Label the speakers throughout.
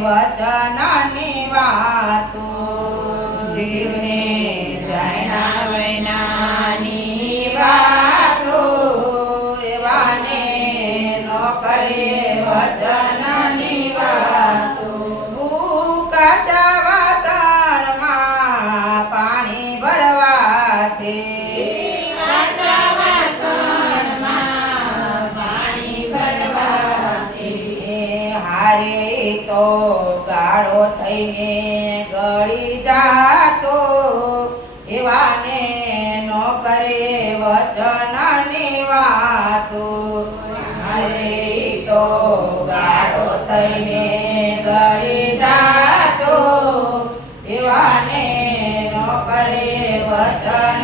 Speaker 1: વચનની વાતો.
Speaker 2: જીવને જાણ્યા
Speaker 1: વૈનાની વાતો. તો ગાળો થઈને ગળી જાતો, એવાને નો કરે વચનની વાતો. અરે તો ગાળો થઈને ગળી જાતો, એવાને નો કરે વચનની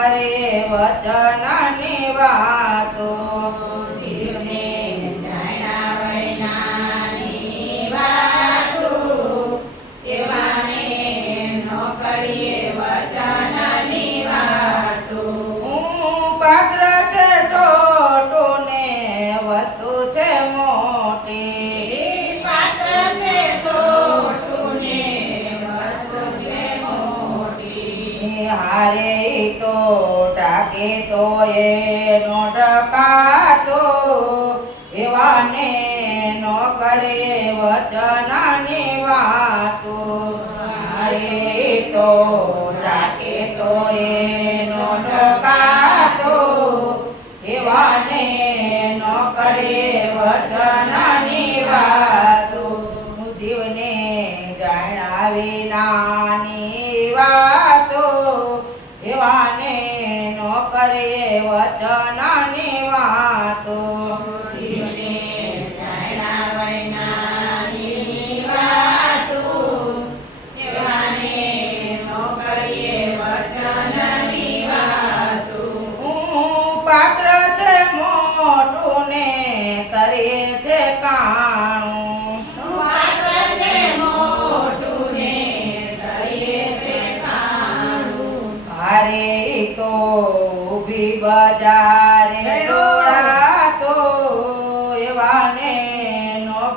Speaker 1: નો કરે વચનની વાતો.
Speaker 2: જીવને જાણ્યા વૈનાની વાતો. એવાને નો
Speaker 1: તો એનો ટકાતો એવાને નો કરે વચનની વાતો. એ તો રાખે તો એનો ટકાતો એવાને નો કરે વચનની વાતો. જીવને જણાવી નાની કરે વચનની વાતો.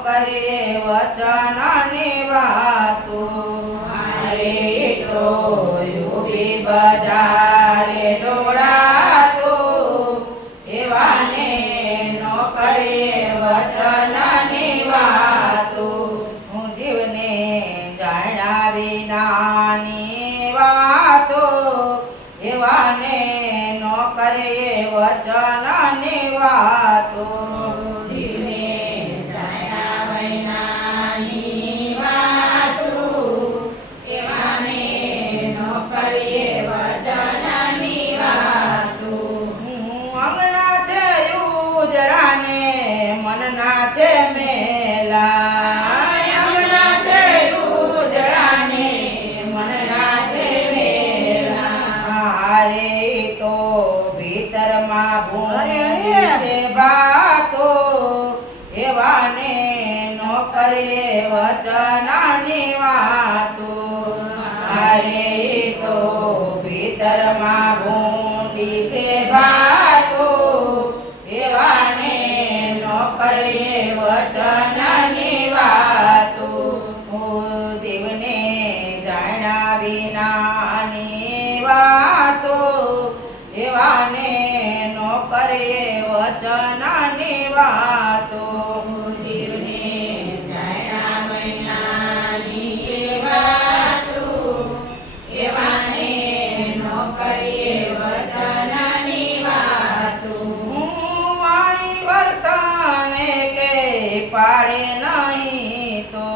Speaker 2: નો
Speaker 1: કરે વચનની વાતો. હરે તો ઊભી બજારે દોડાતો એવાને નો કરે વચનની વાતો. હું જીવને જાણ્યા વિનાની વાતો. એવાને નો કરે વચનની બાતો એવાને નો કરે વચનની વાતો. હારે તો ભીતરમાં ભૂંડી વાણી વર્તને કે પાડે નહીં તો.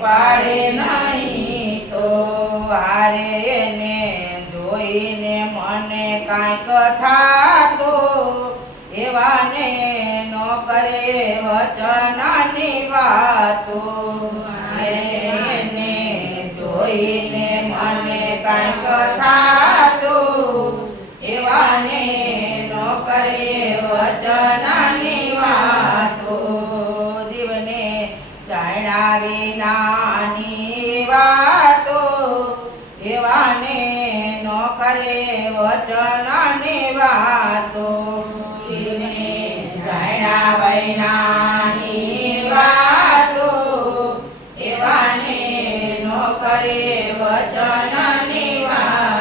Speaker 1: પાડે નહીં તો. હારે કાંઈક એવા એવાને નો કરે વચનની વાતો. એને જોઈને મને કાંઈક થાતું વચનની વાતો જીવને જાણ્યા વૈનાની વાતો એવાને નો કરે વચનની વાતો.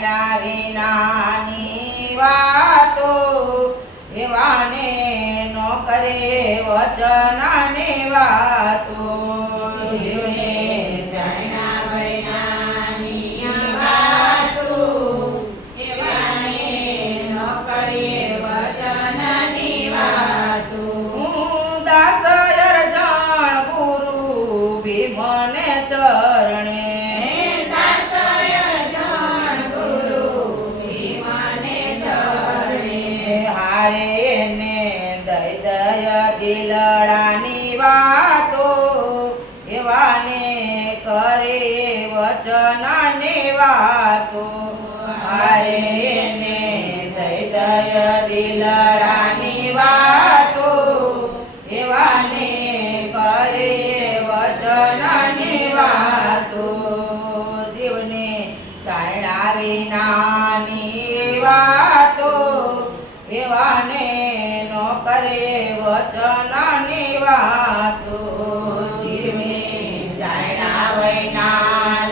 Speaker 1: જાણ્યા વિનાની વાતો એવાને નો કરે વચનાની વાતો.
Speaker 2: વચનને વાતો,
Speaker 1: હારે ને દય દય દિલડાની વાતો, એવાને કરે વચનની વાતો. જીવને ચાણા વિનાની વાતો, એવાને નો કરે વચનની વાતો. જીવને ચાણા વિના